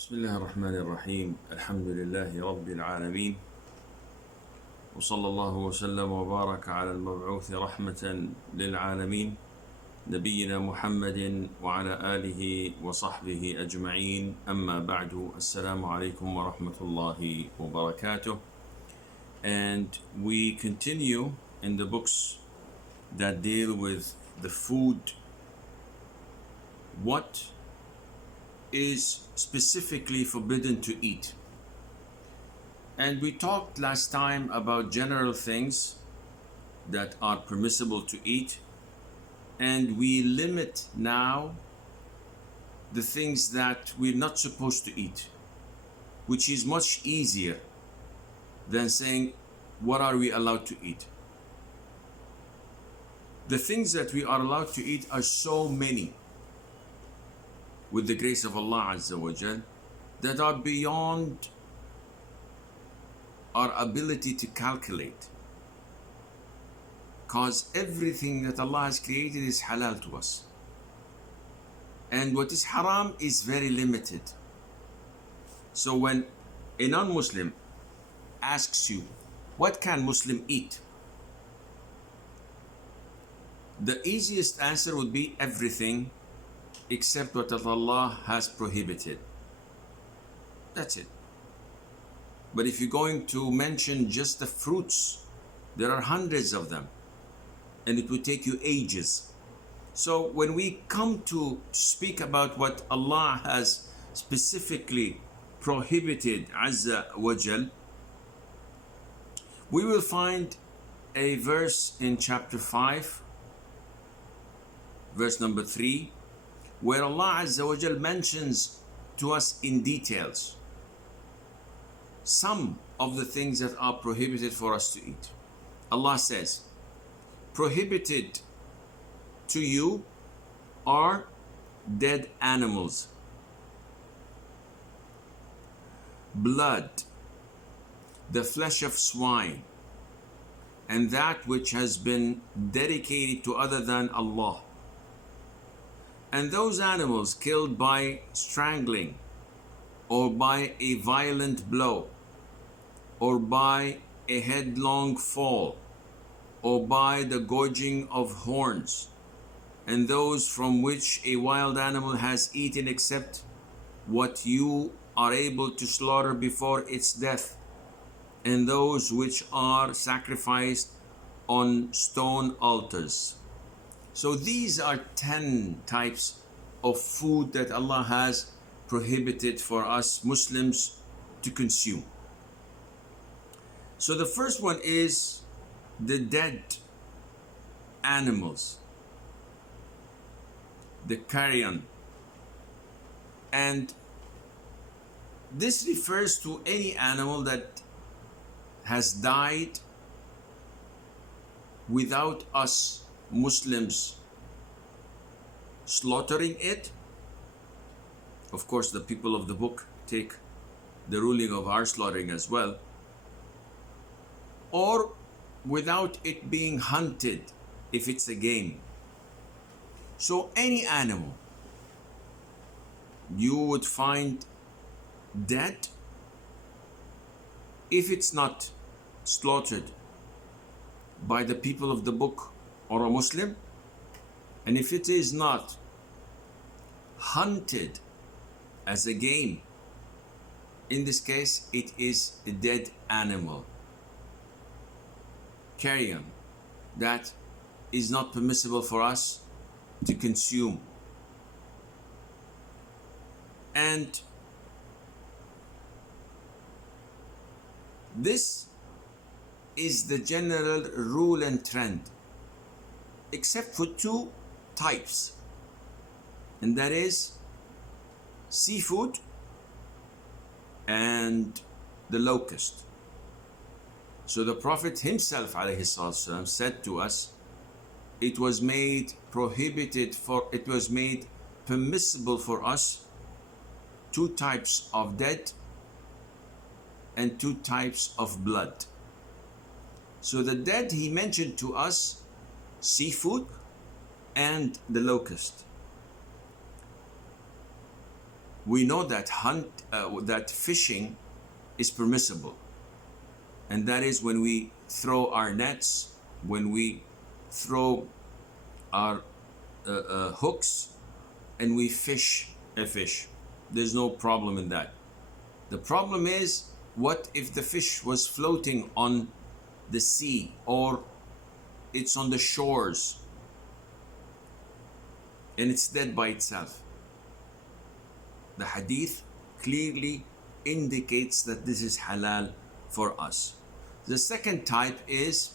بسم الله الرحمن الرحيم الحمد لله رب العالمين وصلى الله وسلم وبارك على المبعوث رحمة للعالمين نبينا محمد وعلى آله وصحبه أجمعين أما بعد السلام عليكم ورحمة الله وبركاته. And we continue in the books that deal with the food. What is specifically forbidden to eat? And we talked last time about general things that are permissible to eat, and we limit now the things that we're not supposed to eat, which is much easier than saying what are we allowed to eat. The things that we are allowed to eat are so many, with the grace of Allah Azza wa Jal, that are beyond our ability to calculate, because everything that Allah has created is halal to us, and what is haram is very limited. So when a non-Muslim asks you, what can Muslim eat? The easiest answer would be everything except what Allah has prohibited. That's it. But if you're going to mention just the fruits, there are hundreds of them, and it would take you ages. So when we come to speak about what Allah has specifically prohibited Azza wa Jal, we will find a verse in chapter 5, verse number 3, where Allah Azza wa Jal mentions to us in details some of the things that are prohibited for us to eat. Allah says, prohibited to you are dead animals, blood, the flesh of swine, and that which has been dedicated to other than Allah, and those animals killed by strangling, or by a violent blow, or by a headlong fall, or by the gorging of horns, and those from which a wild animal has eaten except what you are able to slaughter before its death, and those which are sacrificed on stone altars. So these are 10 types of food that Allah has prohibited for us Muslims to consume. So the first one is the dead animals, the carrion. And this refers to any animal that has died without us Muslims slaughtering it. Of course, the people of the book take the ruling of our slaughtering as well, or without it being hunted if it's a game. So any animal you would find dead, if it's not slaughtered by the people of the book or a Muslim, and if it is not hunted as a game, in this case it is a dead animal, carrion, that is not permissible for us to consume. And this is the general rule and trend, except for two types, and that is seafood and the locust. So the Prophet himself ﷺ said to us, it was made permissible for us two types of dead and two types of blood. So the dead he mentioned to us seafood and the locust. we know that that fishing is permissible, and that is when we throw our nets, when we throw our hooks, and we fish a fish. There's no problem in that. The problem is, what if the fish was floating on the sea, or it's on the shores and it's dead by itself? The hadith clearly indicates that this is halal for us. The second type is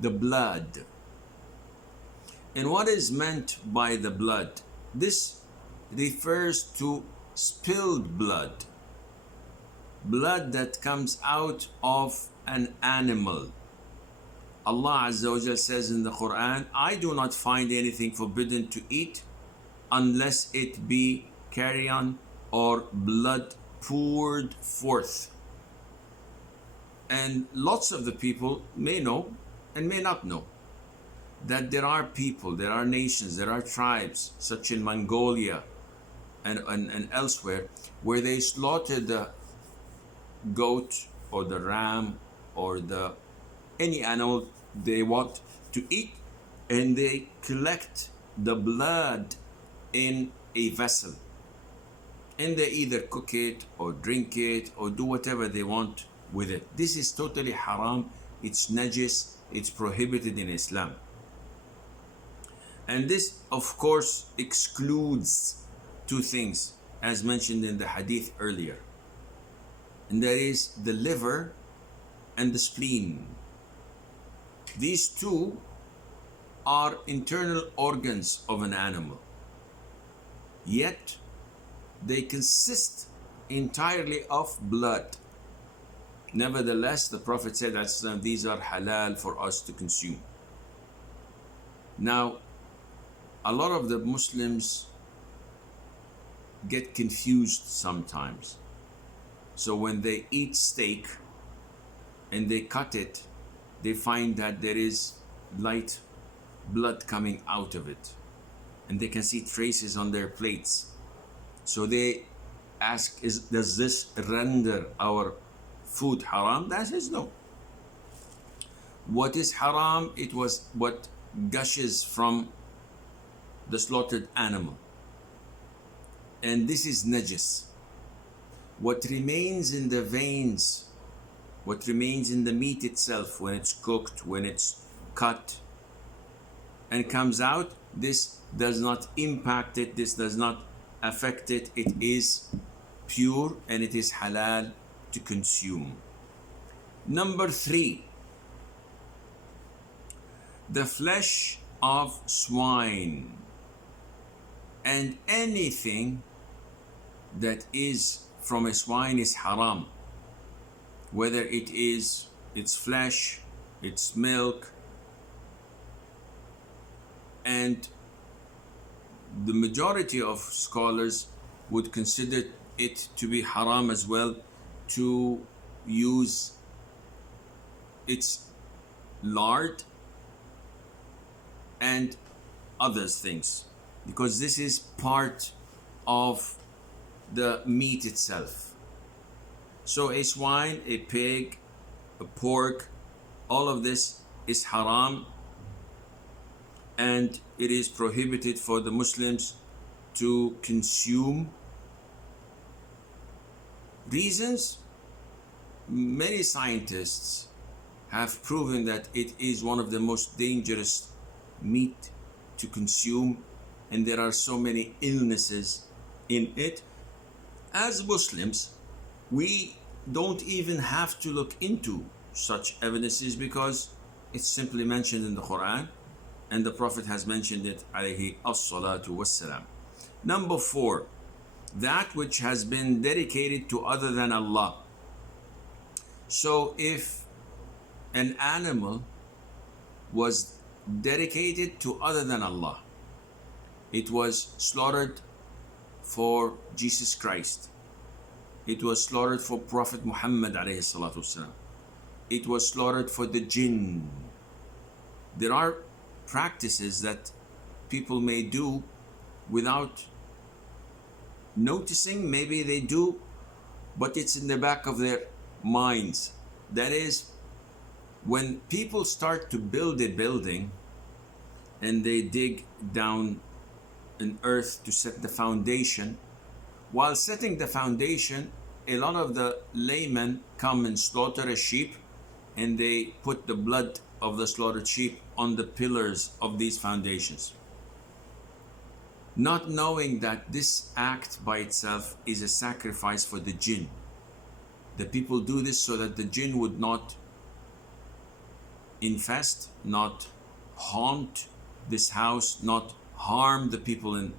the blood. And what is meant by the blood? This refers to spilled blood, blood that comes out of an animal. Allah Azza wa Jal says in the Quran, I do not find anything forbidden to eat unless it be carrion or blood poured forth. And lots of the people may know and may not know that there are people, there are nations, there are tribes, such in Mongolia and elsewhere, where they slaughter the goat or the ram or any animal they want to eat, and they collect the blood in a vessel, and they either cook it or drink it or do whatever they want with it. This is totally haram. It's najis. It's prohibited in Islam. And this, of course, excludes two things, as mentioned in the hadith earlier, and that is the liver and the spleen. These two are internal organs of an animal, yet they consist entirely of blood. Nevertheless, the Prophet said that these are halal for us to consume. Now, a lot of the Muslims get confused sometimes. So when they eat steak and they cut it, they find that there is light blood coming out of it, and they can see traces on their plates. So they ask, does this render our food haram? The answer is no. What is haram? It was what gushes from the slaughtered animal, and this is najis. What remains in the veins, what remains in the meat itself, when it's cooked, when it's cut and comes out, this does not impact it, this does not affect it. It is pure and it is halal to consume. Number 3, the flesh of swine, and anything that is from a swine is haram, whether it is its flesh, its milk, and the majority of scholars would consider it to be haram as well to use its lard and other things, because this is part of the meat itself. So a swine, a pig, a pork, all of this is haram, and it is prohibited for the Muslims to consume. Reasons? Many scientists have proven that it is one of the most dangerous meat to consume, and there are so many illnesses in it. As Muslims, we don't even have to look into such evidences, because it's simply mentioned in the Quran, and the Prophet has mentioned it, alayhi as-salatu was-salam. Number 4, that which has been dedicated to other than Allah. So if an animal was dedicated to other than Allah, it was slaughtered for Jesus Christ, it was slaughtered for Prophet Muhammad alayhi salatu wasalam, it was slaughtered for the jinn. There are practices that people may do without noticing, maybe they do, but it's in the back of their minds. That is, when people start to build a building and they dig down in earth to set the foundation, while setting the foundation, a lot of the laymen come and slaughter a sheep, and they put the blood of the slaughtered sheep on the pillars of these foundations, not knowing that this act by itself is a sacrifice for the jinn. The people do this so that the jinn would not infest, not haunt this house, not harm the people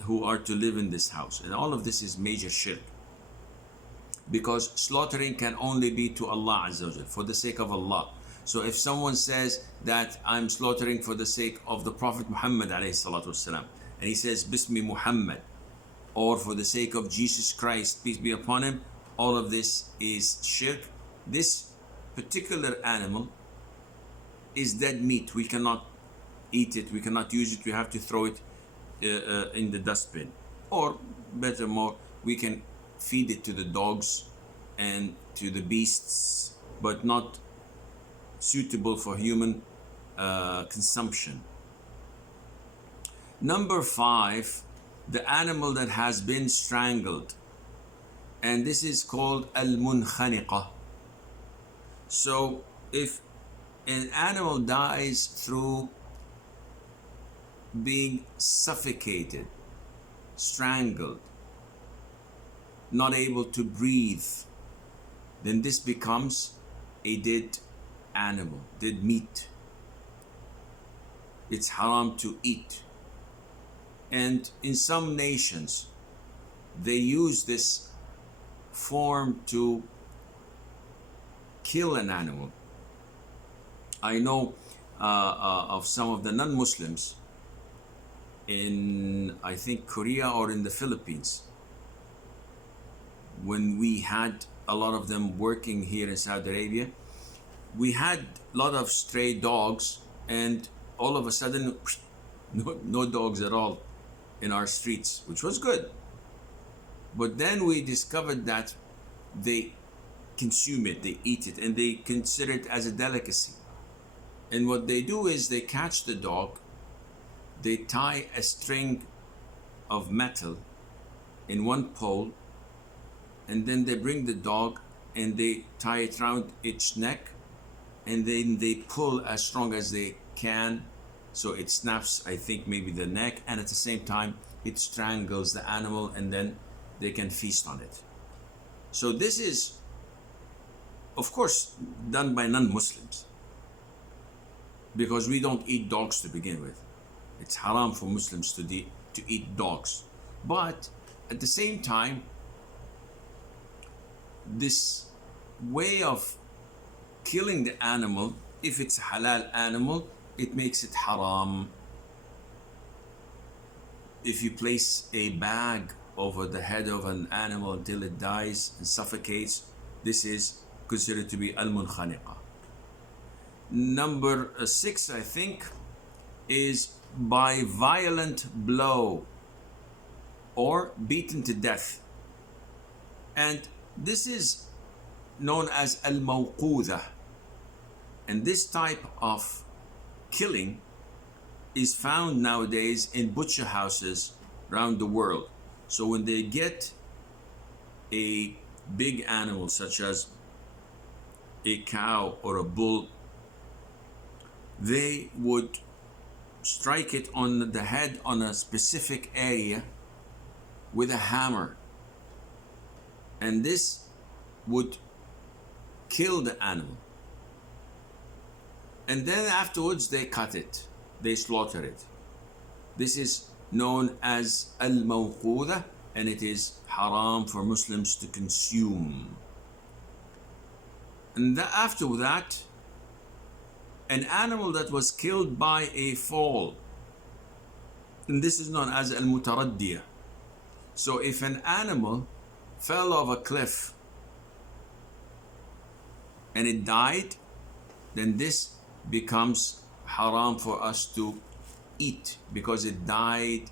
who are to live in this house. And all of this is major shirk, because slaughtering can only be to Allah Azza wa Jal, for the sake of Allah. So if someone says that I'm slaughtering for the sake of the Prophet Muhammad alayhi salatu wasalam, and he says Bismi Muhammad, or for the sake of Jesus Christ, peace be upon him, all of this is shirk. This particular animal is dead meat. We cannot eat it, we cannot use it, we have to throw it in the dustbin. Or better more, we can feed it to the dogs and to the beasts, but not suitable for human consumption. Number 5, the animal that has been strangled, and this is called al-munkhaniqa. So if an animal dies through being suffocated, strangled, not able to breathe, then this becomes a dead animal, dead meat. It's haram to eat. And in some nations, they use this form to kill an animal. I know of some of the non-Muslims in, I think, Korea or in the Philippines, when we had a lot of them working here in Saudi Arabia, we had a lot of stray dogs, and all of a sudden no dogs at all in our streets, which was good. But then we discovered that they consume it, they eat it, and they consider it as a delicacy. And what they do is they catch the dog, they tie a string of metal in one pole, and then they bring the dog and they tie it around its neck, and then they pull as strong as they can, so it snaps, I think, maybe the neck, and at the same time it strangles the animal, and then they can feast on it. So this is, of course, done by non-Muslims, because we don't eat dogs to begin with. It's haram for Muslims to eat dogs. But at the same time, this way of killing the animal, if it's a halal animal, it makes it haram. If you place a bag over the head of an animal until it dies and suffocates, this is considered to be al-munkhaniqa. Number 6, I think, is by violent blow or beaten to death. And this is known as al-mawqudha. And this type of killing is found nowadays in butcher houses around the world. So when they get a big animal such as a cow or a bull, they would strike it on the head on a specific area with a hammer, and this would kill the animal. And then afterwards they cut it, they slaughter it. This is known as al-mawqudha, and it is haram for Muslims to consume. And after that, an animal that was killed by a fall, and this is known as al-mutaraddiya. So if an animal fell off a cliff and it died, then this becomes haram for us to eat, because it died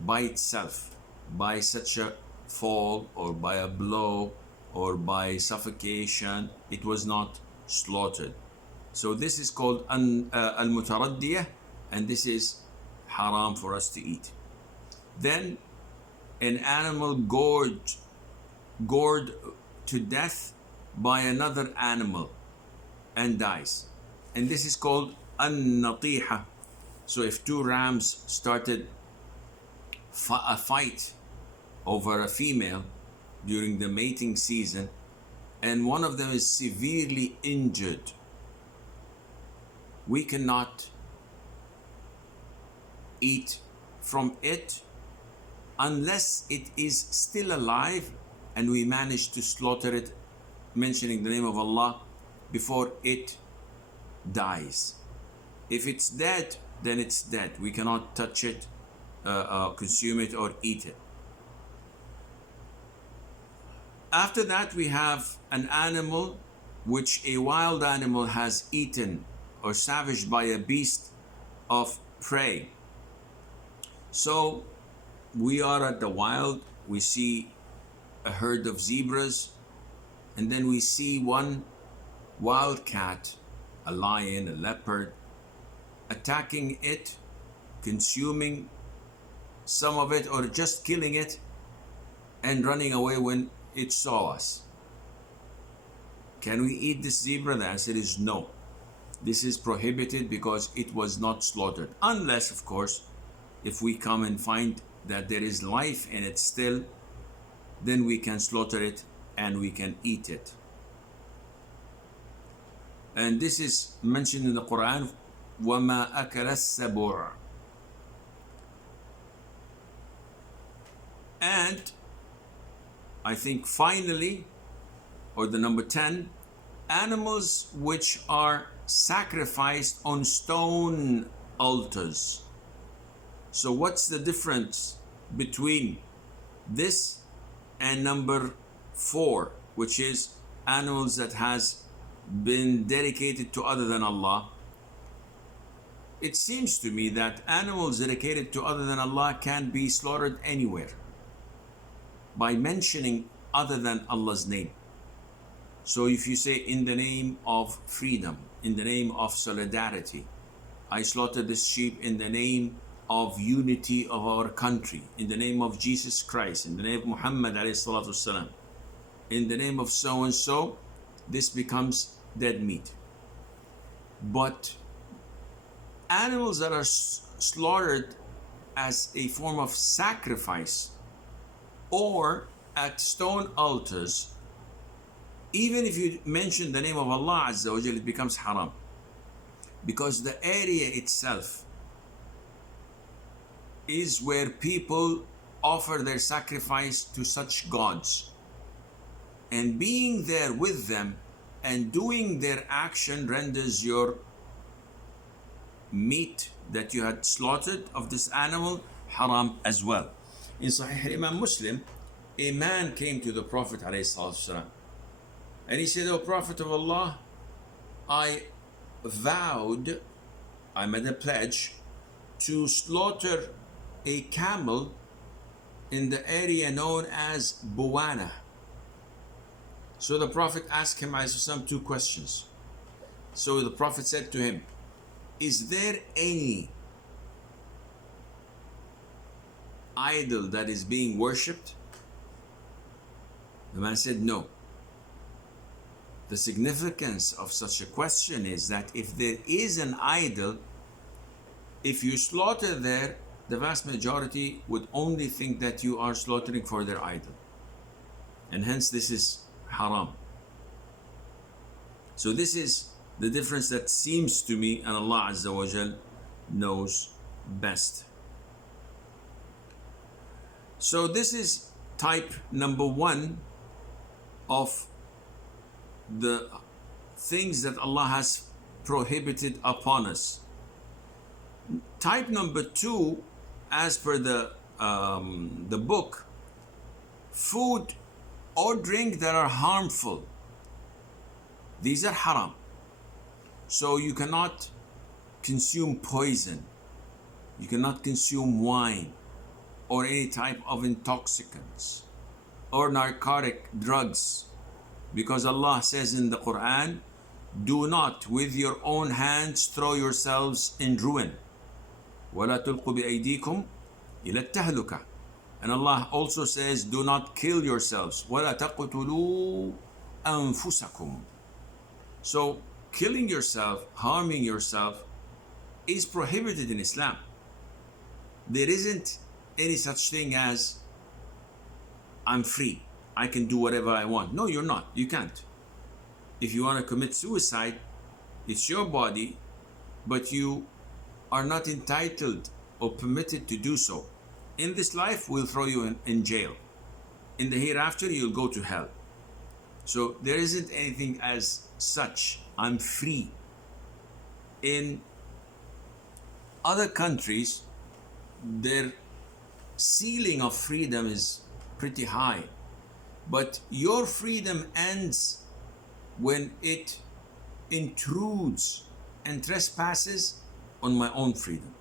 by itself. by such a fall or by a blow or by suffocation, it was not slaughtered. So this is called al-mutaraddiyah, and this is haram for us to eat. Then an animal gored to death by another animal and dies, and this is called an-natiha. So if two rams started a fight over a female during the mating season, and one of them is severely injured, we cannot eat from it unless it is still alive and we manage to slaughter it, mentioning the name of Allah, before it dies. If it's dead, then it's dead. We cannot touch it, consume it, or eat it. After that, we have an animal which a wild animal has eaten or savaged by a beast of prey. So we are at the wild, we see a herd of zebras, and then we see one wild cat, a lion, a leopard, attacking it, consuming some of it, or just killing it and running away when it saw us. Can we eat this zebra? The answer is no. This is prohibited because it was not slaughtered. Unless, of course, if we come and find that there is life in it still, then we can slaughter it and we can eat it. And this is mentioned in the Quran, وَمَا أَكَلَ السَّبُعُ. And I think finally, or the number 10, animals which are sacrificed on stone altars. So what's the difference between this and number 4, which is animals that has been dedicated to other than Allah? It seems to me that animals dedicated to other than Allah can be slaughtered anywhere by mentioning other than Allah's name. So if you say, in the name of freedom, in the name of solidarity, I slaughtered this sheep in the name of unity of our country, in the name of Jesus Christ, in the name of Muhammad alayhi salatu wasalam, in the name of so and so, this becomes dead meat. But animals that are slaughtered as a form of sacrifice or at stone altars, even if you mention the name of Allah Azza wa Jal, it becomes haram, because the area itself is where people offer their sacrifice to such gods, and being there with them and doing their action renders your meat that you had slaughtered of this animal haram as well. In Sahih Imam Muslim, a man came to the Prophet ﷺ, and he said, "O Prophet of Allah, I vowed, I made a pledge to slaughter a camel in the area known as Buwana." So the Prophet asked him ﷺ 2 questions. So the Prophet said to him, "Is there any idol that is being worshipped?" The man said, "No." The significance of such a question is that if there is an idol, if you slaughter there, the vast majority would only think that you are slaughtering for their idol, and hence this is haram. So this is the difference that seems to me, and Allah Azza wa Jal knows best. So this is type number 1 of the things that Allah has prohibited upon us. Type number 2, as per the book, food or drink that are harmful. These are haram. So you cannot consume poison, you cannot consume wine or any type of intoxicants or narcotic drugs, because Allah says in the Quran, do not with your own hands throw yourselves in ruin. وَلَا تُلْقُوا بِأَيْدِيكُمْ إِلَى التَّهْلُكَةِ. And Allah also says, do not kill yourselves. وَلَا تَقْتُلُوا أَنفُسَكُمْ. So killing yourself, harming yourself is prohibited in Islam. There isn't any such thing as I'm free, I can do whatever I want. No, you're not. You can't. If you want to commit suicide, it's your body, but you are not entitled or permitted to do so. In this life, we'll throw you in jail. In the hereafter, you'll go to hell. So there isn't anything as such, I'm free. In other countries, their ceiling of freedom is pretty high, but your freedom ends when it intrudes and trespasses on my own freedom.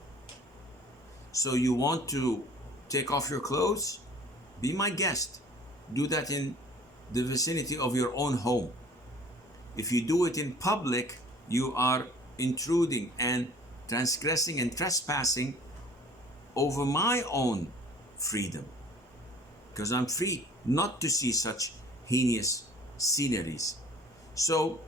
So you want to take off your clothes? Be my guest. Do that in the vicinity of your own home. If you do it in public, you are intruding and transgressing and trespassing over my own freedom, because I'm free not to see such heinous sceneries. So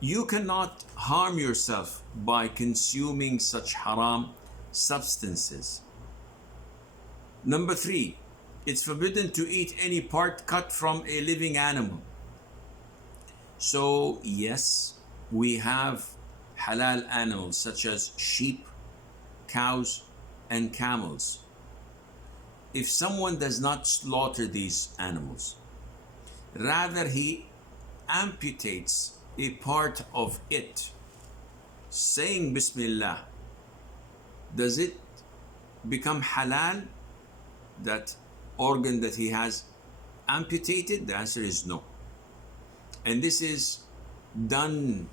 you cannot harm yourself by consuming such haram substances. Number 3, it's forbidden to eat any part cut from a living animal. So yes, we have halal animals such as sheep, cows, and camels. If someone does not slaughter these animals, rather he amputates a part of it, saying Bismillah, does it become halal, that organ that he has amputated? The answer is no. And this is done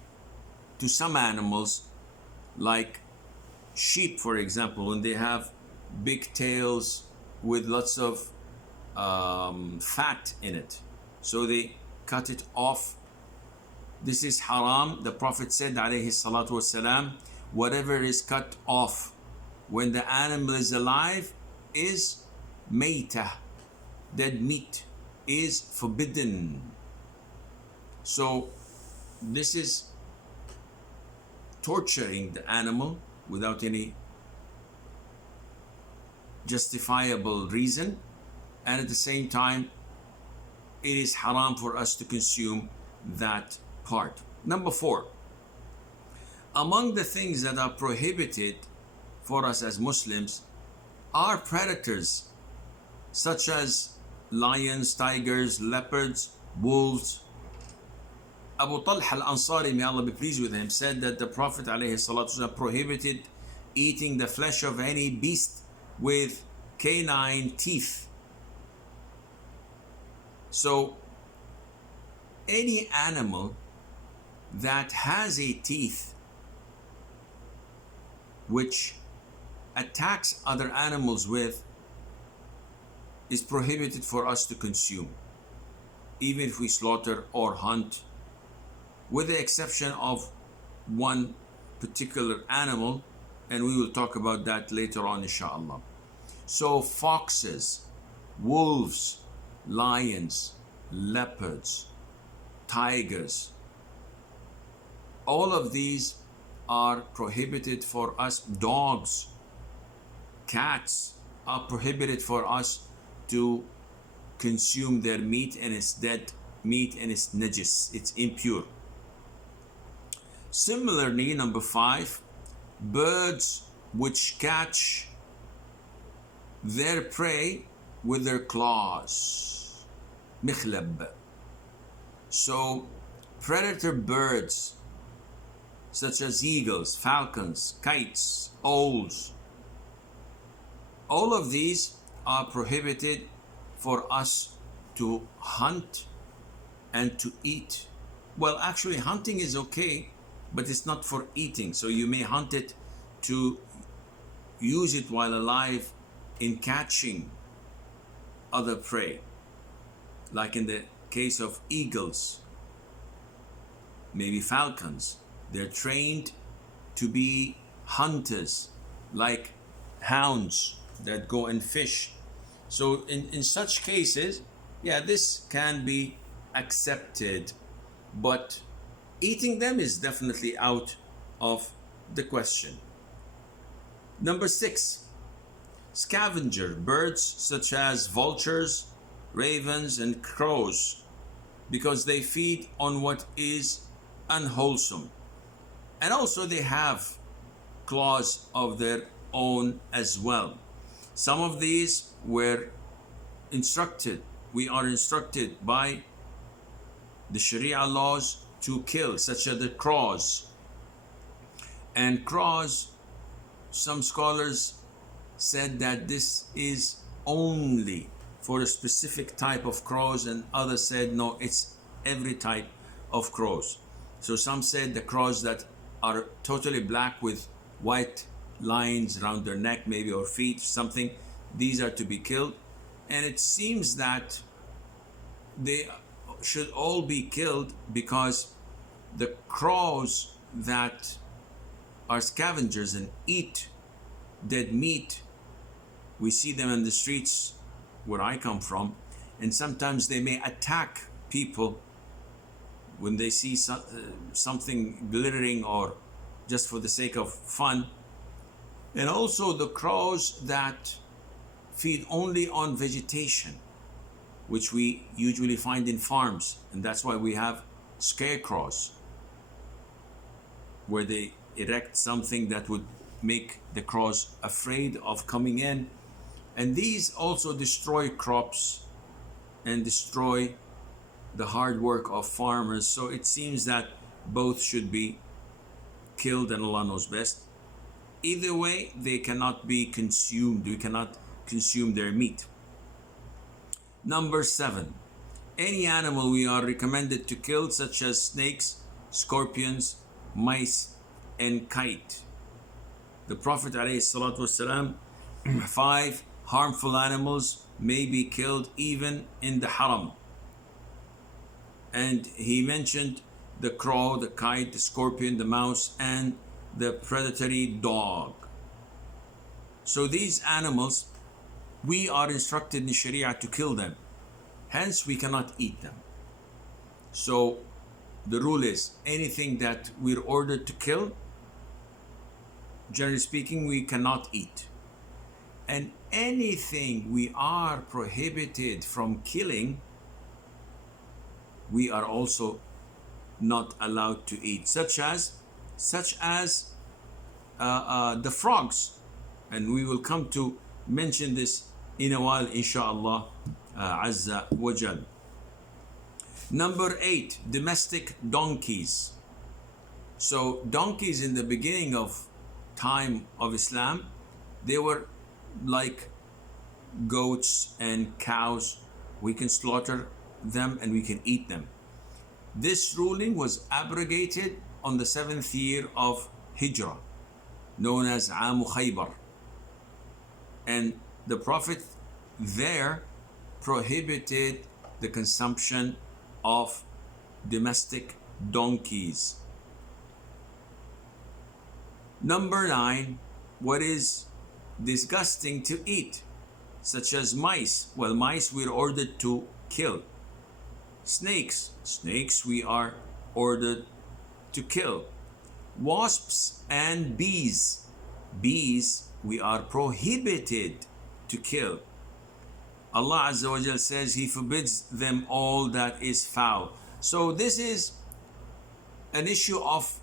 to some animals, like sheep, for example, when they have big tails with lots of fat in it, so they cut it off. This is haram. The Prophet said, alayhi salatu wasalam, whatever is cut off when the animal is alive is maytah, dead meat, is forbidden. So this is torturing the animal without any justifiable reason, and at the same time it is haram for us to consume that part. Number 4, among the things that are prohibited for us as Muslims are predators such as lions, tigers, leopards, wolves. Abu Talha al-Ansari, may Allah be pleased with him, said that the Prophet ﷺ prohibited eating the flesh of any beast with canine teeth. So any animal that has a teeth which attacks other animals with is prohibited for us to consume, even if we slaughter or hunt, with the exception of one particular animal, and we will talk about that later on, inshallah. So foxes, wolves, lions, leopards, tigers, all of these are prohibited for us. Dogs, cats are prohibited for us to consume their meat, and it's dead meat and it's najis, it's impure. Similarly, number 5, birds which catch their prey with their claws, mikhlab. So predator birds such as eagles, falcons, kites, owls, all of these are prohibited for us to hunt and to eat. Well, actually hunting is okay, but it's not for eating. So you may hunt it to use it while alive in catching other prey, like in the case of eagles, maybe falcons. They're trained to be hunters, like hounds that go and fish. So in such cases, yeah, this can be accepted, but eating them is definitely out of the question. Number 6, scavenger birds such as vultures, ravens, and crows, because they feed on what is unwholesome. And also they have claws of their own as well. Some of these were instructed, we are instructed by the Sharia laws to kill, such as the crows. And crows, some scholars said that this is only for a specific type of crows, and others said no, it's every type of crows. So some said the crows that are totally black with white lines around their neck, maybe, or feet, something, these are to be killed. And it seems that they should all be killed because the crows that are scavengers and eat dead meat, we see them in the streets where I come from, and sometimes they may attack people when they see something glittering or just for the sake of fun. And also the crows that feed only on vegetation, which we usually find in farms, and that's why we have scarecrows, where they erect something that would make the crows afraid of coming in. And these also destroy crops and destroy the hard work of farmers. So it seems that both should be killed, and Allah knows best. Either way, they cannot be consumed. We cannot consume their meat. Number 7, any animal we are recommended to kill, such as snakes, scorpions, mice, and kite. The Prophet ﷺ, 5 harmful animals may be killed even in the haram. And he mentioned the crow, the kite, the scorpion, the mouse, and the predatory dog. So these animals, we are instructed in Sharia to kill them. Hence, we cannot eat them. So the rule is, anything that we're ordered to kill, generally speaking, we cannot eat. And anything we are prohibited from killing, we are also not allowed to eat, such as the frogs. And we will come to mention this in a while, inshallah, azza wa jal. Number 8, domestic donkeys. So donkeys in the beginning of time of Islam, they were like goats and cows. We can slaughter them and we can eat them. This ruling was abrogated on the 7th year of Hijrah, known as Amu Khaybar. And the Prophet there prohibited the consumption of domestic donkeys. Number 9, what is disgusting to eat, such as mice. Well, mice we're ordered to kill. Snakes we are ordered to kill. Wasps and bees we are prohibited to kill. Allah Azza wa Jal says He forbids them all that is foul. So this is an issue of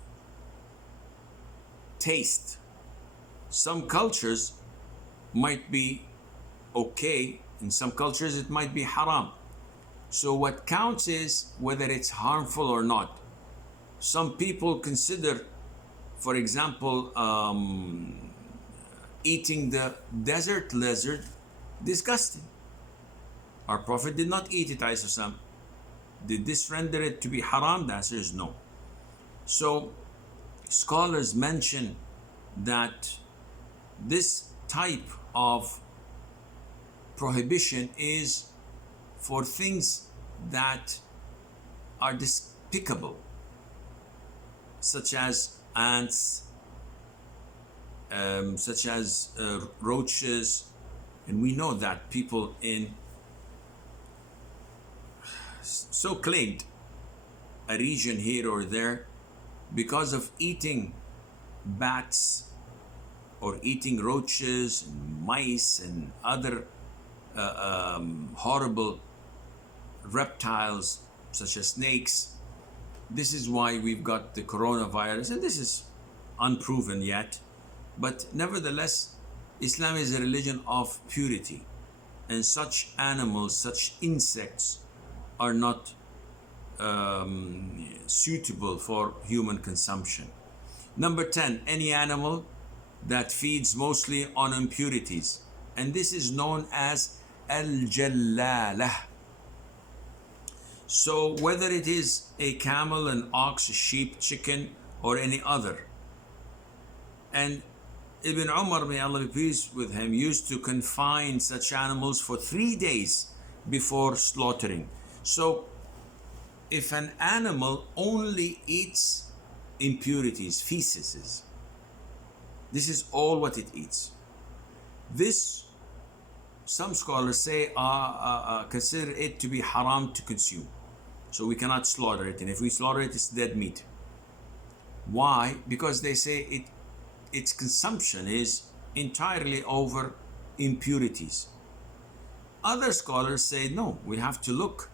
taste. Some cultures might be okay, in some cultures it might be haram. So what counts is whether it's harmful or not. Some people consider, for example, eating the desert lizard disgusting. Our Prophet did not eat it, alayhi. Did this render it to be haram? The answer is no. So scholars mention that this type of prohibition is for things that are despicable, such as ants, such as roaches, and we know that people in so claimed a region here or there, because of eating bats or eating roaches and mice and other horrible reptiles such as snakes. This is why we've got the coronavirus, and this is unproven yet, but nevertheless Islam is a religion of purity, and such animals, such insects are not suitable for human consumption. Number 10, any animal that feeds mostly on impurities, and this is known as al-jallalah. So whether it is a camel, an ox, a sheep, chicken, or any other. And Ibn Umar, may Allah be pleased with him, used to confine such animals for 3 days before slaughtering. So if an animal only eats impurities, feces, this is all what it eats. This, some scholars say, consider it to be haram to consume. So we cannot slaughter it, and if we slaughter it, it's dead meat. Why? Because they say its consumption is entirely over impurities. Other scholars say, no, we have to look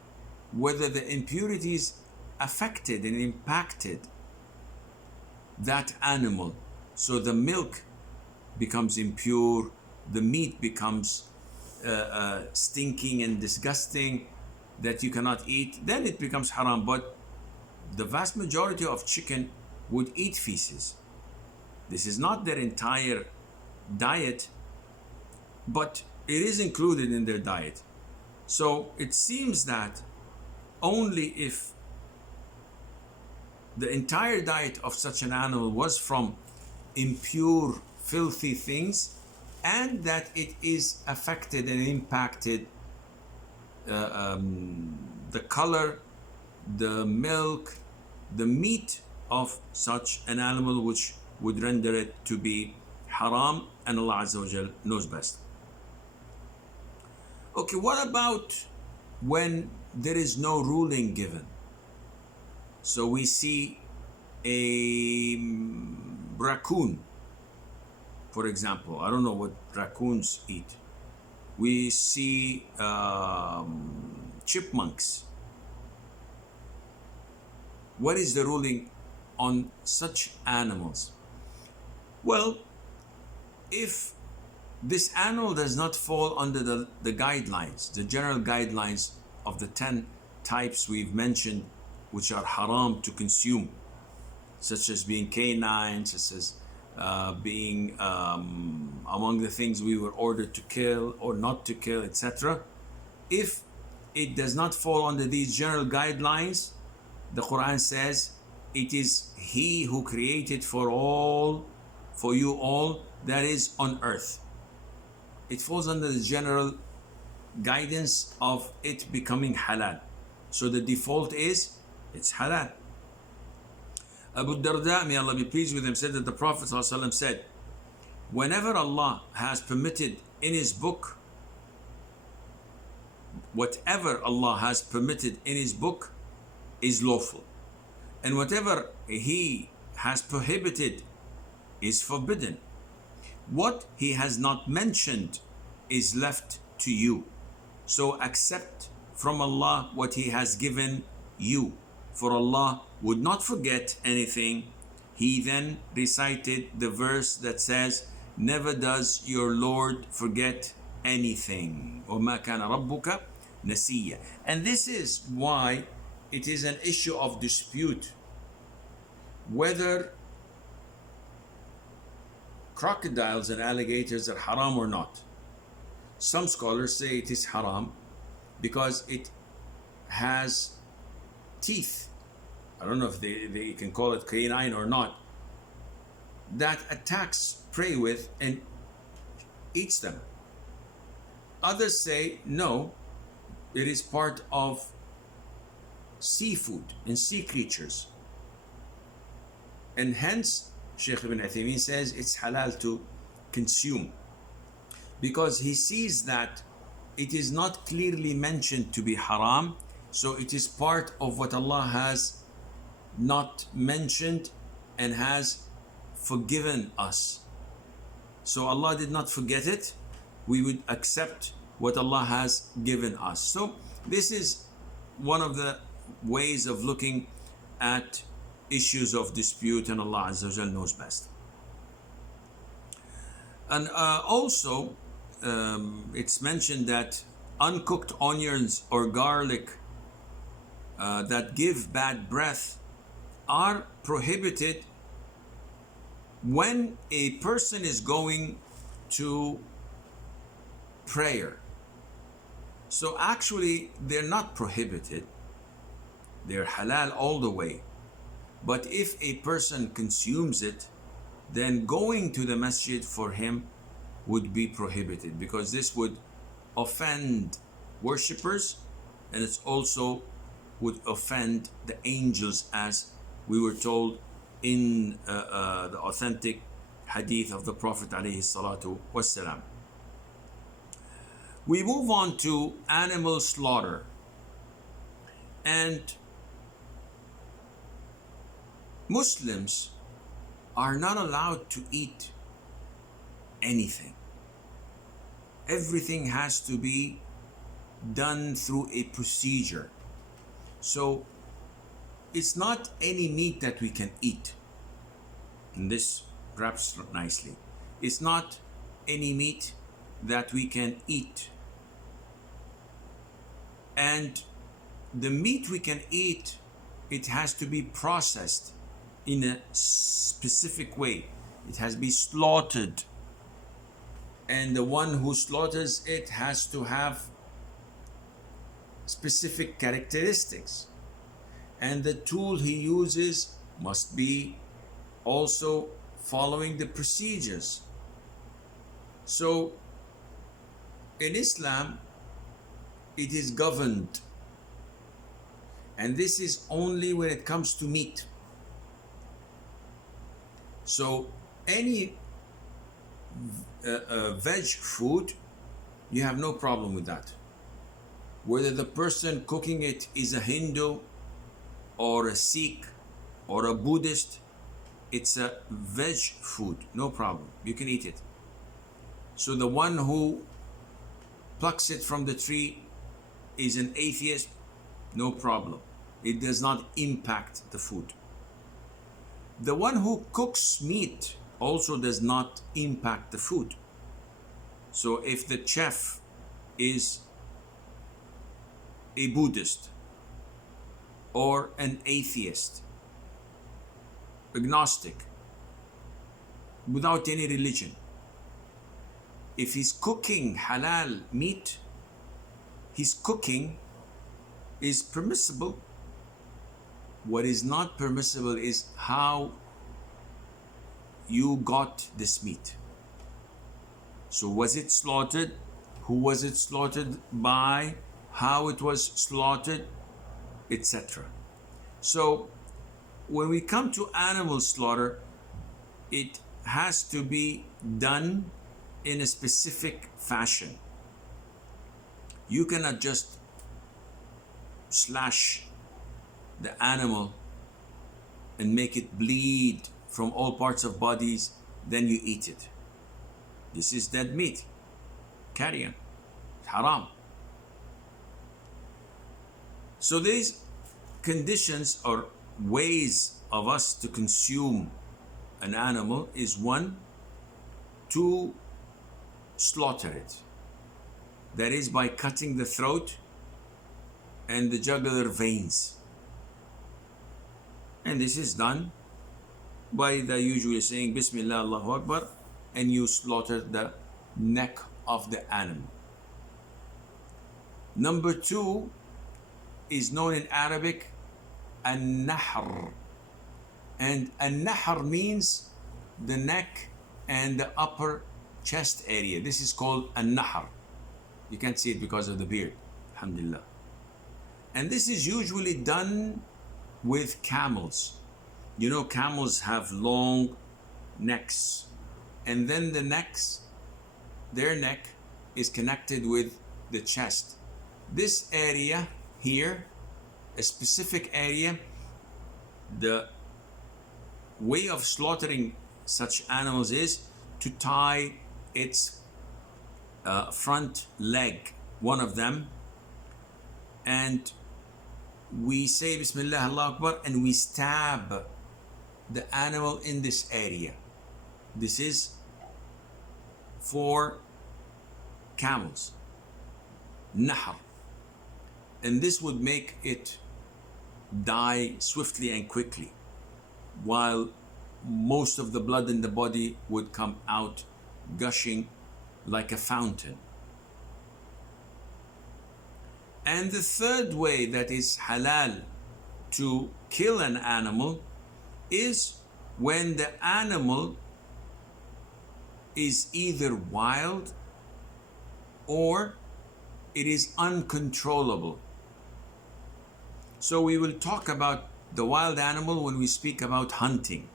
whether the impurities affected and impacted that animal. So the milk becomes impure, the meat becomes stinking and disgusting that you cannot eat, then it becomes haram. But the vast majority of chicken would eat feces. This is not their entire diet, but it is included in their diet. So it seems that only if the entire diet of such an animal was from impure, filthy things, and that it is affected and impacted the color, the milk, the meat of such an animal, which would render it to be haram, and Allah Azza wa Jal knows best. Okay, what about when there is no ruling given? So we see a raccoon, for example. I don't know what raccoons eat. We see chipmunks. What is the ruling on such animals? Well, if this animal does not fall under the guidelines, the general guidelines of the 10 types we've mentioned, which are haram to consume, such as being canine, such as being among the things we were ordered to kill or not to kill, etc. If it does not fall under these general guidelines, the Quran says it is He who created for you all that is on earth. It falls under the general guidance of it becoming halal. So the default is it's halal. Abu Darda, may Allah be pleased with him, said that the Prophet ﷺ said, whenever Allah has permitted in His book, whatever Allah has permitted in His book is lawful, and whatever He has prohibited is forbidden. What He has not mentioned is left to you. So accept from Allah what He has given you, for Allah would not forget anything. He then recited the verse that says, never does your Lord forget anything. وَمَا كَانَ رَبُّكَ نَسِيًّا. And this is why it is an issue of dispute whether crocodiles and alligators are haram or not. Some scholars say it is haram because it has teeth. I don't know if they can call it canine or not, that attacks prey with and eats them. Others say no, it is part of seafood and sea creatures. And hence, Sheikh Ibn Uthaymeen says it's halal to consume because he sees that it is not clearly mentioned to be haram, so it is part of what Allah has not mentioned and has forgiven us. So Allah did not forget it. We would accept what Allah has given us. So this is one of the ways of looking at issues of dispute, and Allah Azza wa Jal knows best. And also it's mentioned that uncooked onions or garlic that give bad breath are prohibited when a person is going to prayer. So actually they're not prohibited, they're halal all the way. But if a person consumes it, then going to the masjid for him would be prohibited, because this would offend worshippers, and it's also would offend the angels, as we were told in the authentic hadith of the Prophet alayhi salatu wassalam. We move on to animal slaughter. And Muslims are not allowed to eat anything. Everything has to be done through a procedure. So it's not any meat that we can eat. And this wraps nicely. It's not any meat that we can eat. And the meat we can eat, it has to be processed in a specific way. It has to be slaughtered. And the one who slaughters it has to have specific characteristics. And the tool he uses must be also following the procedures. So in Islam, it is governed. And this is only when it comes to meat. So any veg food, you have no problem with that. Whether the person cooking it is a Hindu or a Sikh or a Buddhist, it's a veg food, no problem. You can eat it. So the one who plucks it from the tree is an atheist, no problem. It does not impact the food. The one who cooks meat also does not impact the food. So if the chef is a Buddhist or an atheist, agnostic, without any religion, if he's cooking halal meat, his cooking is permissible. What is not permissible is how you got this meat. So was it slaughtered? Who was it slaughtered by? How it was slaughtered, etc. So when we come to animal slaughter, it has to be done in a specific fashion. You cannot just slash the animal and make it bleed from all parts of bodies, then you eat it. This is dead meat. Carry on. Haram. So these conditions or ways of us to consume an animal is: one, to slaughter it. That is by cutting the throat and the jugular veins. And this is done by the usual saying Bismillah Allahu Akbar, and you slaughter the neck of the animal. Number two is known in Arabic Anahar. And Anahar means the neck and the upper chest area. This is called Anahar. You can't see it because of the beard. Alhamdulillah. And this is usually done with camels. You know, camels have long necks, and then their neck is connected with the chest. This area here, a specific area, the way of slaughtering such animals is to tie its front leg, one of them, and we say Bismillah, Allah Akbar, and we stab the animal in this area. This is for camels, Nahar, and this would make it die swiftly and quickly, while most of the blood in the body would come out gushing like a fountain. And the third way that is halal to kill an animal is when the animal is either wild or it is uncontrollable. So we will talk about the wild animal when we speak about hunting.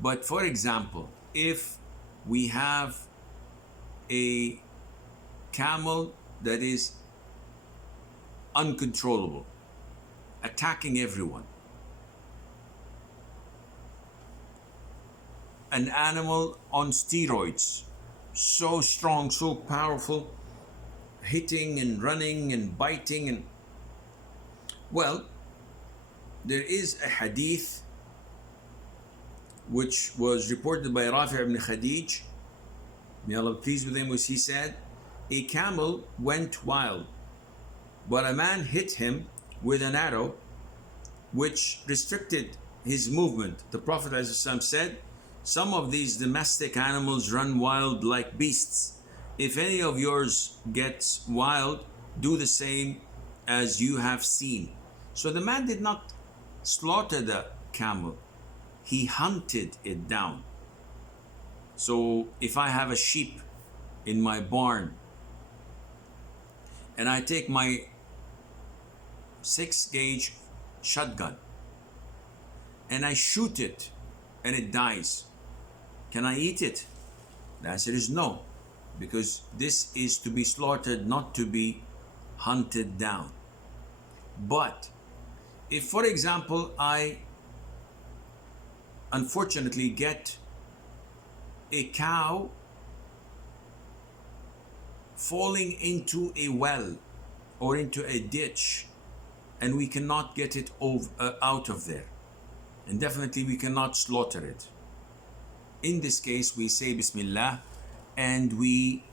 But for example, if we have a camel that is uncontrollable, attacking everyone, an animal on steroids, so strong, so powerful, hitting and running and biting, and well, there is a hadith which was reported by Rafi' ibn Khadij, may Allah be pleased with him, which he said, a camel went wild, but a man hit him with an arrow which restricted his movement. The Prophet ﷺ said, some of these domestic animals run wild like beasts. If any of yours gets wild, do the same as you have seen. So the man did not slaughter the camel, he hunted it down. So if I have a sheep in my barn and I take my 6-gauge shotgun and I shoot it and it dies, can I eat it? The answer is no, because this is to be slaughtered, not to be hunted down. But if, for example, I unfortunately get a cow falling into a well or into a ditch, and we cannot get it out of there, and definitely we cannot slaughter it, in this case we say Bismillah and we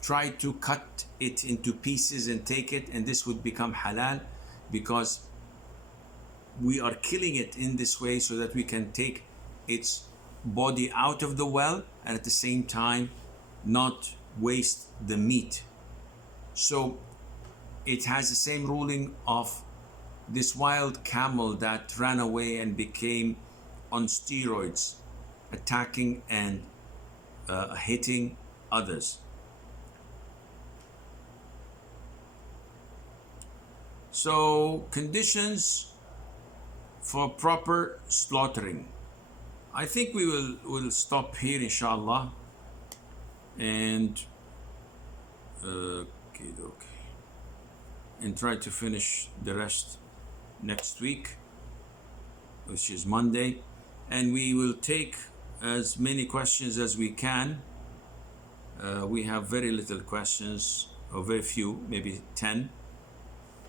try to cut it into pieces and take it, and this would become halal because we are killing it in this way so that we can take its body out of the well and at the same time not waste the meat. So it has the same ruling of this wild camel that ran away and became on steroids, attacking and hitting others. So conditions for proper slaughtering. I think we will stop here inshallah, and okay, and try to finish the rest next week, which is Monday, and we will take as many questions as we can. We have very little questions, or very few, maybe 10.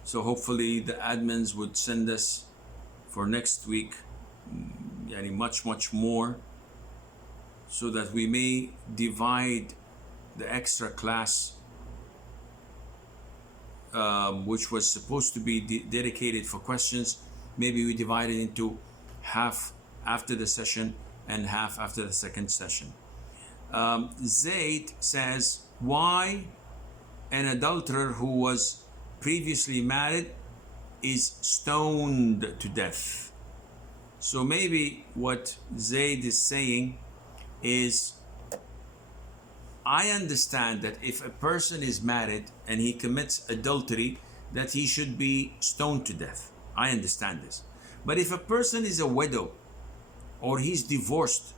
So hopefully the admins would send us for next week much more, so that we may divide the extra class which was supposed to be dedicated for questions. Maybe we divide it into half after the session and half after the second session. Zaid says, why an adulterer who was previously married is stoned to death? So maybe what Zaid is saying is, I understand that if a person is married and he commits adultery, that he should be stoned to death. I understand this. But if a person is a widow or he's divorced,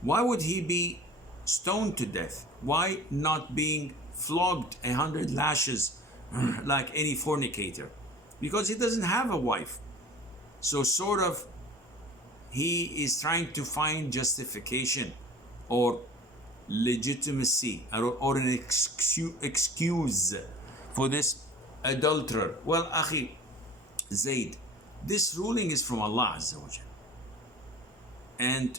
why would he be stoned to death? Why not being flogged 100 lashes like any fornicator? Because he doesn't have a wife. So sort of he is trying to find justification or legitimacy or an excuse for this adulterer. Well, Akhi Zaid, this ruling is from Allah Azza wa Jal. And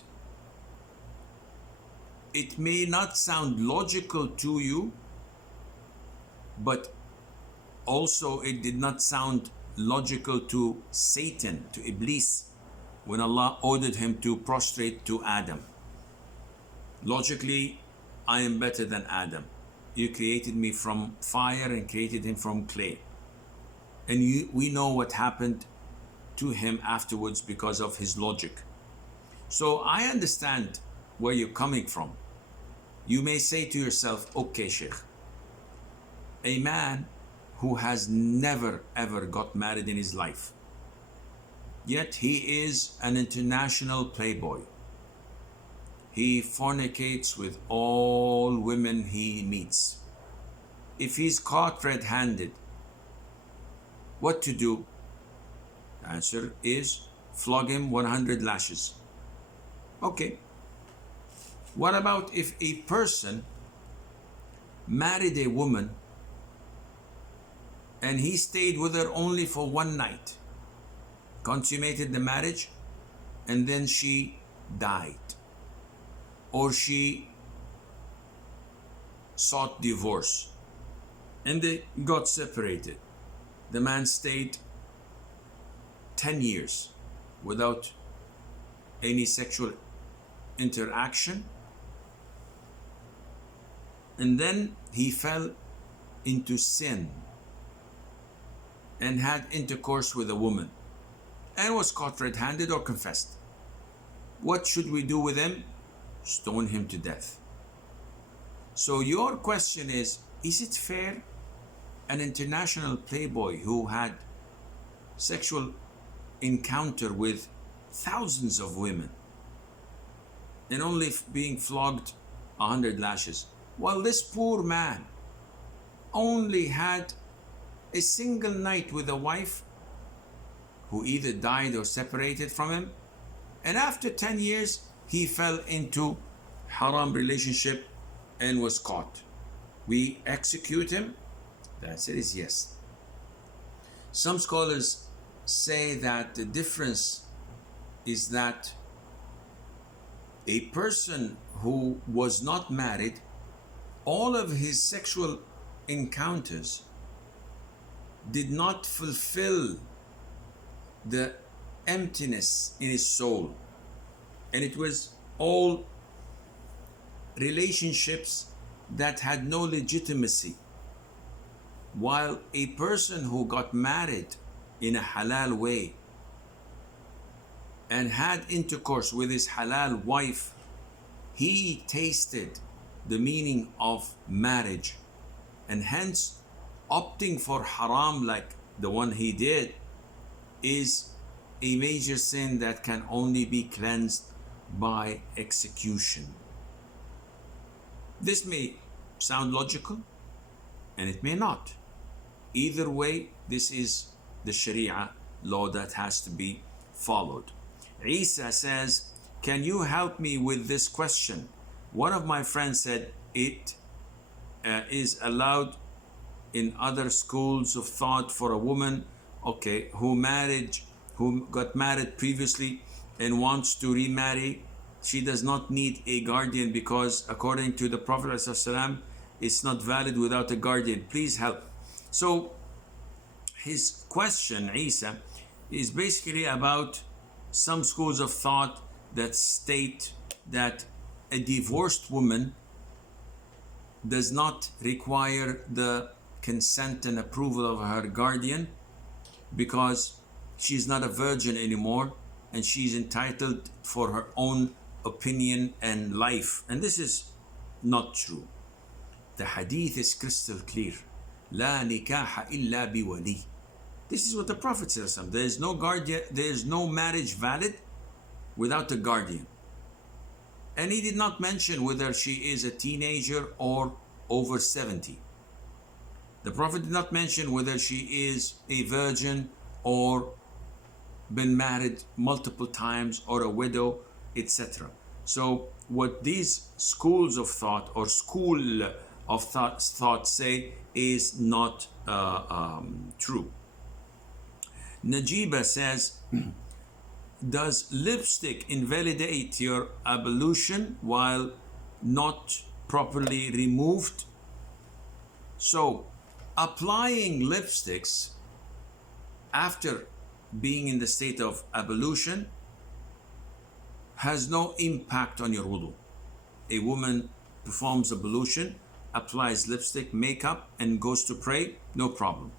it may not sound logical to you, but also it did not sound logical to Satan, to Iblis, when Allah ordered him to prostrate to Adam. Logically, I am better than Adam. You created me from fire and created him from clay. And we know what happened to him afterwards because of his logic. So I understand where you're coming from. You may say to yourself, okay, Sheikh, a man who has never ever got married in his life, yet he is an international playboy. He fornicates with all women he meets. If he's caught red-handed, what to do? The answer is flog him 100 lashes. Okay. What about if a person married a woman and he stayed with her only for one night, consummated the marriage, and then she died, or she sought divorce and they got separated? The man stayed 10 years without any sexual interaction, and then he fell into sin and had intercourse with a woman and was caught red-handed or confessed. What should we do with him? Stone him to death. So your question is it fair an international playboy who had sexual encounter with thousands of women and only being flogged 100 lashes, while this poor man only had a single night with a wife who either died or separated from him, and after 10 years he fell into haram relationship and was caught? We execute him? The answer is yes. Some scholars say that the difference is that a person who was not married, all of his sexual encounters did not fulfill the emptiness in his soul, and it was all relationships that had no legitimacy. While a person who got married in a halal way and had intercourse with his halal wife, he tasted the meaning of marriage, and hence opting for haram like the one he did is a major sin that can only be cleansed by execution. This may sound logical and it may not. Either way, this is the Sharia law that has to be followed. Isa says, can you help me with this question? One of my friends said it is allowed in other schools of thought for a woman, who got married previously and wants to remarry. She does not need a guardian because according to the Prophet ﷺ, it's not valid without a guardian. Please help. So his question, Isa, is basically about some schools of thought that state that a divorced woman does not require the consent and approval of her guardian because she's not a virgin anymore and she's entitled for her own opinion and life. And this is not true. The hadith is crystal clear. لا نكاح إلا بولي. This is what the Prophet says. There is no guardian, there is no marriage valid without a guardian. And he did not mention whether she is a teenager or over 70. The Prophet did not mention whether she is a virgin or been married multiple times or a widow, etc. So what these schools of thought or school of thought say is not true. Najiba says, does lipstick invalidate your ablution while not properly removed? So applying lipsticks after being in the state of ablution has no impact on your wudu. A woman performs ablution, applies lipstick, makeup, and goes to pray, no problem.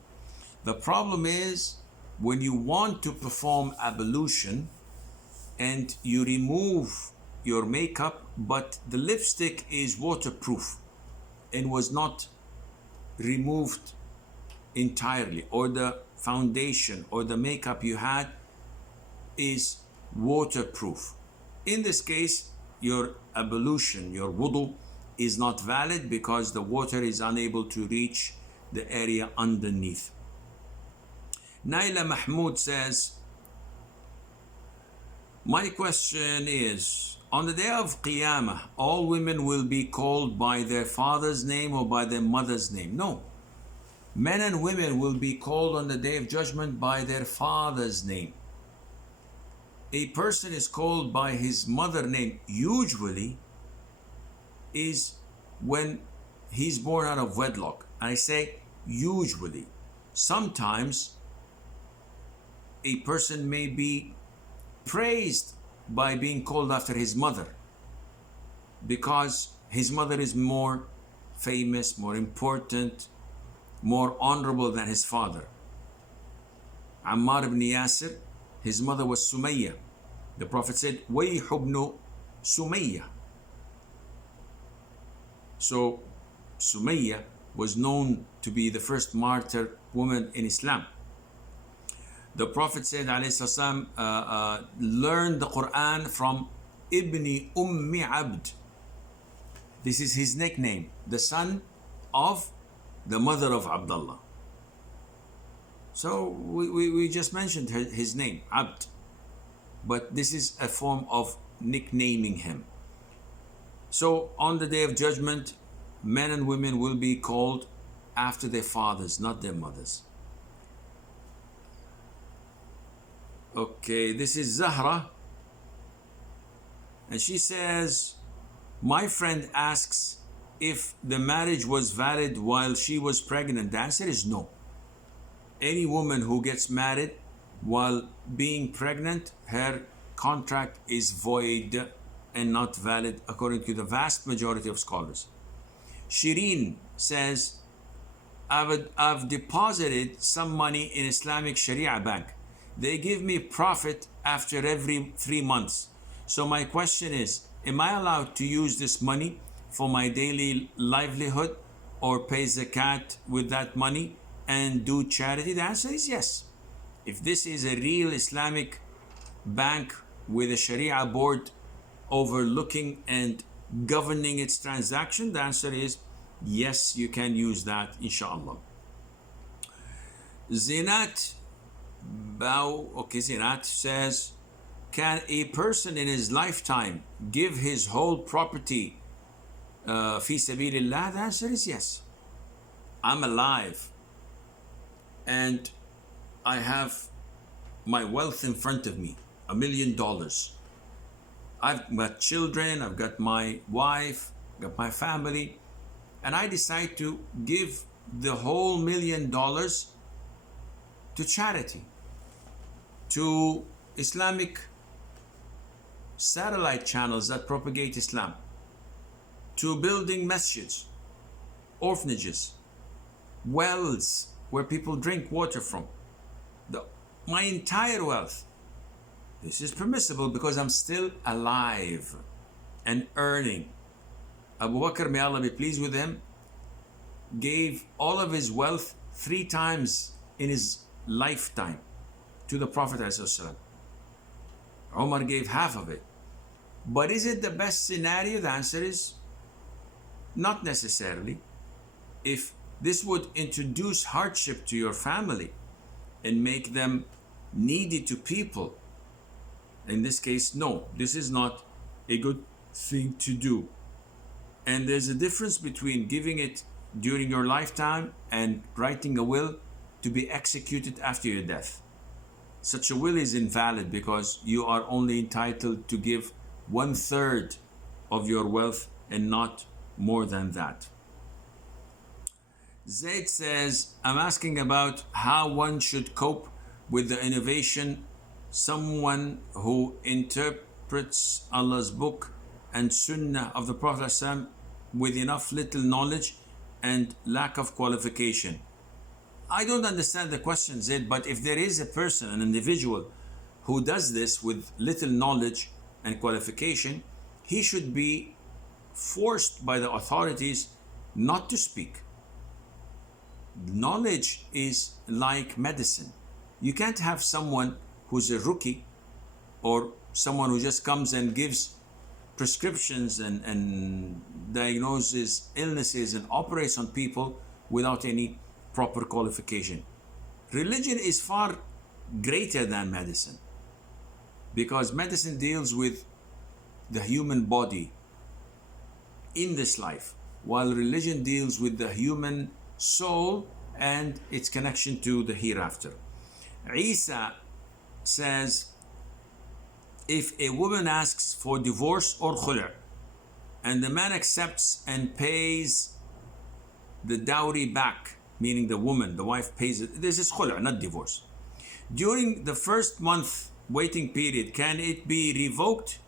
The problem is when you want to perform ablution and you remove your makeup, but the lipstick is waterproof and was not removed entirely, or the foundation or the makeup you had is waterproof. In this case, your ablution, your wudu, is not valid because the water is unable to reach the area underneath. Naila Mahmoud says, my question is, on the day of Qiyamah, all women will be called by their father's name or by their mother's name? No. Men and women will be called on the day of judgment by their father's name. A person is called by his mother name usually is when he's born out of wedlock. I say usually. Sometimes a person may be praised by being called after his mother because his mother is more famous, more important, more honorable than his father. Ammar ibn Yasir, his mother was Sumayya. The Prophet said, وَيْحُ ibn Sumayya. So Sumayya was known to be the first martyr woman in Islam. The Prophet said, alayhi learn the Quran from Ibn Abd. This is his nickname, the son of the mother of Abdullah. So we just mentioned his name, Abd. But this is a form of nicknaming him. So on the day of judgment, men and women will be called after their fathers, not their mothers. Okay, this is Zahra. And she says, my friend asks if the marriage was valid while she was pregnant. The answer is no. Any woman who gets married while being pregnant, her contract is void and not valid according to the vast majority of scholars. Shireen says, I've deposited some money in Islamic Sharia Bank. They give me profit after every 3 months. So my question is, am I allowed to use this money for my daily livelihood or pay zakat with that money and do charity? The answer is yes. If this is a real Islamic bank with a Sharia board overlooking and governing its transaction, the answer is yes, you can use that, inshallah. Zinat Zinat says, can a person in his lifetime give his whole property fi sabilillah? The answer is yes. I'm alive and I have my wealth in front of me, $1 million. I've got children, I've got my wife, got my family, and I decide to give the whole $1 million to charity, to Islamic satellite channels that propagate Islam, to building masjids, orphanages, wells where people drink water from. My entire wealth. This is permissible because I'm still alive and earning. Abu Bakr, may Allah be pleased with him, gave all of his wealth 3 times in his lifetime to the Prophet ﷺ. Umar gave half of it. But is it the best scenario? The answer is not necessarily. If this would introduce hardship to your family and make them needy to people, in this case, no, this is not a good thing to do. And there's a difference between giving it during your lifetime and writing a will to be executed after your death. Such a will is invalid because you are only entitled to give 1/3 of your wealth and not more than that. Zaid says, I'm asking about how one should cope with the innovation, someone who interprets Allah's book and Sunnah of the Prophet ﷺ with enough little knowledge and lack of qualification. I don't understand the question, Zaid, but if there is a person, an individual, who does this with little knowledge and qualification, he should be forced by the authorities not to speak. Knowledge is like medicine. You can't have someone who's a rookie or someone who just comes and gives prescriptions and diagnoses illnesses and operates on people without any proper qualification. Religion is far greater than medicine because medicine deals with the human body in this life, while religion deals with the human soul and its connection to the hereafter. Isa says, if a woman asks for divorce or khul' and the man accepts and pays the dowry back, meaning the woman, the wife pays it, this is khul', not divorce. During the first month waiting period, can it be revoked?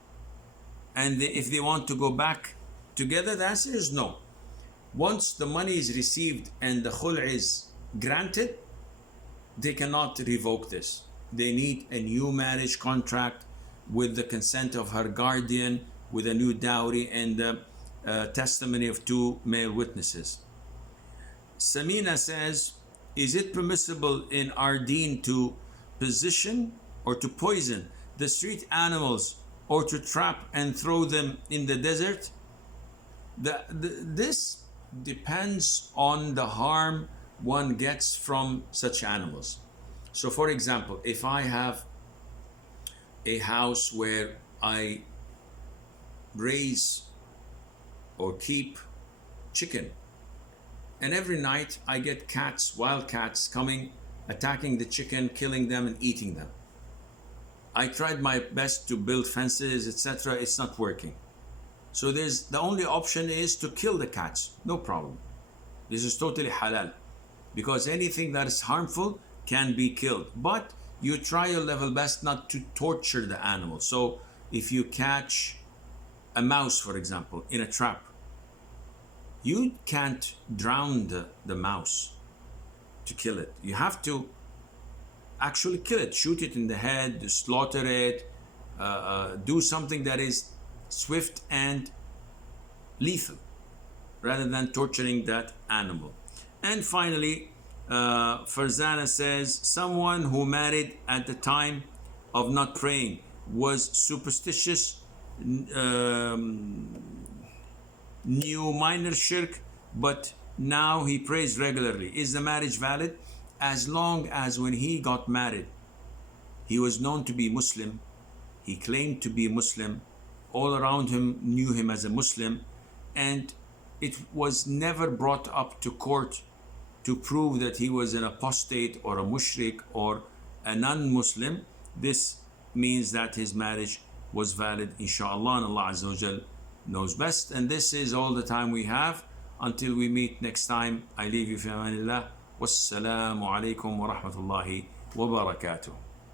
And if they want to go back together, the answer is no. Once the money is received and the khul' is granted, they cannot revoke this. They need a new marriage contract with the consent of her guardian, with a new dowry and the testimony of 2 male witnesses. Samina says, is it permissible in our deen to position or to poison the street animals or to trap and throw them in the desert? This depends on the harm one gets from such animals. So for example, if I have a house where I raise or keep chicken, and every night I get cats, wild cats coming, attacking the chicken, killing them and eating them. I tried my best to build fences, etc. It's not working. So the only option is to kill the cats, no problem. This is totally halal because anything that is harmful can be killed, but you try your level best not to torture the animal. So if you catch a mouse, for example, in a trap, you can't drown the mouse to kill it. You have to actually kill it, shoot it in the head, slaughter it, do something that is swift and lethal rather than torturing that animal. And finally, Farzana says, someone who married at the time of not praying was superstitious, knew minor shirk, but now he prays regularly. Is the marriage valid? As long as when he got married, he was known to be Muslim, he claimed to be Muslim, all around him knew him as a Muslim, and it was never brought up to court to prove that he was an apostate or a mushrik or a non-Muslim. This means that his marriage was valid, inshallah, and Allah Azza wa Jal knows best. And this is all the time we have. Until we meet next time, I leave you fi amanillah. Wassalamu alaikum wa rahmatullahi wa barakatuh.